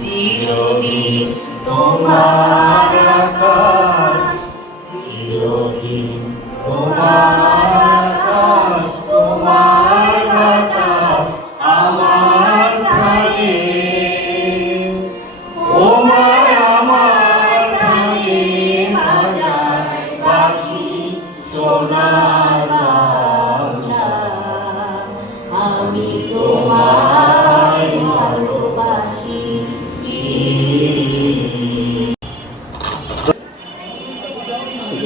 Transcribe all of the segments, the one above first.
চিরদিন তোমার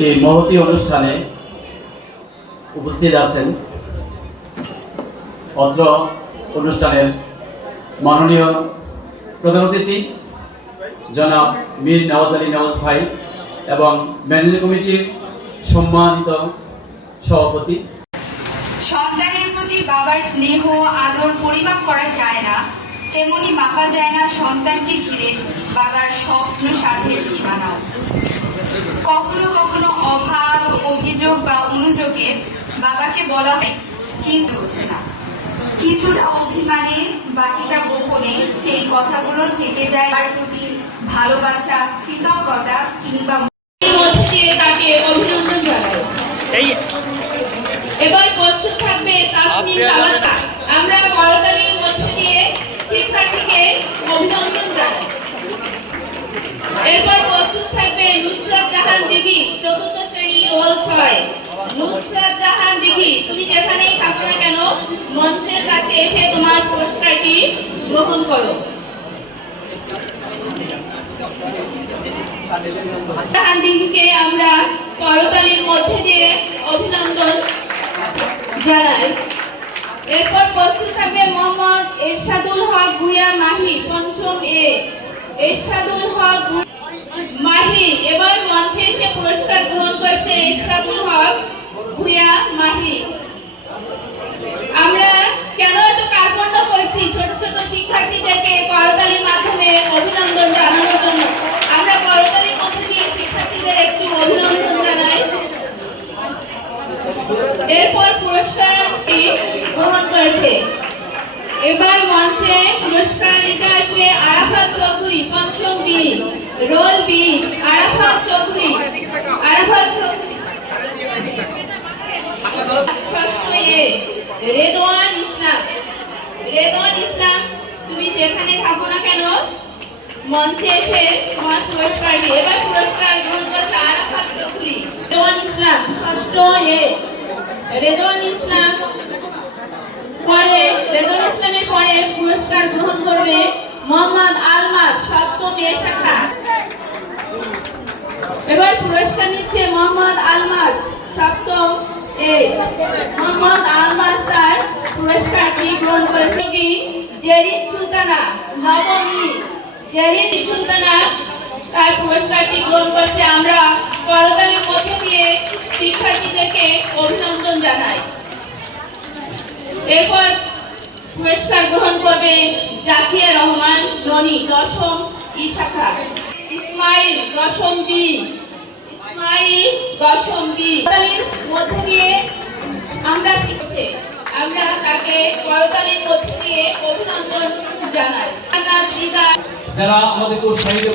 একটি মহতি অনুষ্ঠানে উপস্থিত আছেন। অত্র অনুষ্ঠানের মাননীয় প্রধান অতিথি, জনাব মীর নওয়াজ আলী নওয়াজ ভাই এবং ম্যানেজিং কমিটির সম্মানিত সভাপতি। সন্তানের প্রতি বাবার স্নেহ, আদর, পরিমাপ করা যায় না, তেমনি মাপা যায় না সন্তানকে ঘিরে বাবার স্বপ্ন সাধের সীমানাও। কখনো কখনো অভাব অভিযোগ বা অনুযোগে বাবাকে বলা হয় কিন্তু ওঠে না। কিছুটা অভিমানে বাকিটা গোপনে সেই কথাগুলো থেকে যায় তার প্রতি ভালোবাসা কৃতজ্ঞতা কিংবা তাকে অভিনন্দন জানাই। এবার প্রস্তুত থাকবে তাসনিম তালাতা আমরা করতালির মধ্যে দিয়ে শিক্ষার্থীকে অভিনন্দন জানাই। এরপর প্রস্তুত থাকবে নুসরাত জাহান দিঘি চতুর্থ শ্রেণি ছয় নুসরাত জাহান দিঘি তুমি যেখানেই থাকো না কেন, মঞ্চের কাছে এসে তোমার পুরস্কারটি গ্রহণ করো। গান্ধীকে আমরা করতালির মধ্যে দিয়ে অভিনন্দন জানাই। এরপর প্রস্তুত থাকবে মোহাম্মদ এরশাদুল হক ভুইয়া মাহি, পঞ্চম এ। এরশাদুল হক ভু- মাহি এবার মঞ্চে এসে পুরস্কার গ্রহণ হক ভুইয়া মাহি। আমরা কেন এত কার্পণ্য করছি ছোট ছোট শিক্ষার্থীদেরকে করতালির মাধ্যমে অভিনন্দন জানানোর জন্য? আমরা করতালির মধ্যে দিয়ে শিক্ষার্থীদের একটু অভিনন্দন জানাই। এরপর পুরস্কারটি গ্রহণ করেছে। এবার মঞ্চে পুরস্কার নিতে আসবে আরাফাত চৌধুরী, পঞ্চম বি রোল বিশ আরাফাত চৌধুরী আরাফাত চৌধুরী ষষ্ঠ এ রেদওয়ান ইসলাম রেদওয়ান ইসলাম তুমি যেখানে থাকো না কেন মঞ্চে এসে তোমার পুরস্কার দিয়ে, এবার পুরস্কার গ্রহণ করছে আরাফাত চৌধুরী। রেদওয়ান ইসলাম, ষষ্ঠ এ। রেদওয়ান ইসলাম পরে, রেদওয়ান ইসলামের পরে পুরস্কার গ্রহণ করবে মোহাম্মদ আলমাদ সপ্তম এ শাখা। এবার পুরস্কার নিচ্ছে মোহাম্মদ আলমাস সপ্তম এ। মোহাম্মদ আলমাস তার পুরস্কারটি গ্রহণ করেছে কি? জেরিন সুলতানা, নবমী। জেরিন সুলতানা তার পুরস্কারটি গ্রহণ করছে আমরা। করতালির মধ্যে দিয়ে শিক্ষার্থীদেরকে অভিনন্দন জানাই। এরপর পুরস্কার গ্রহণ করবে জাকিয়া রহমান ননি দশম ই শাখা। ইসমাইল, দশম বি। ইসমাইল, দশম বি। করতালির মধ্যে দিয়ে আমরা শিখছে। আমরা তাকে করতালির মধ্যে দিয়ে অভিনন্দন জানাই। যারা আমাদেরকে উৎসাহিত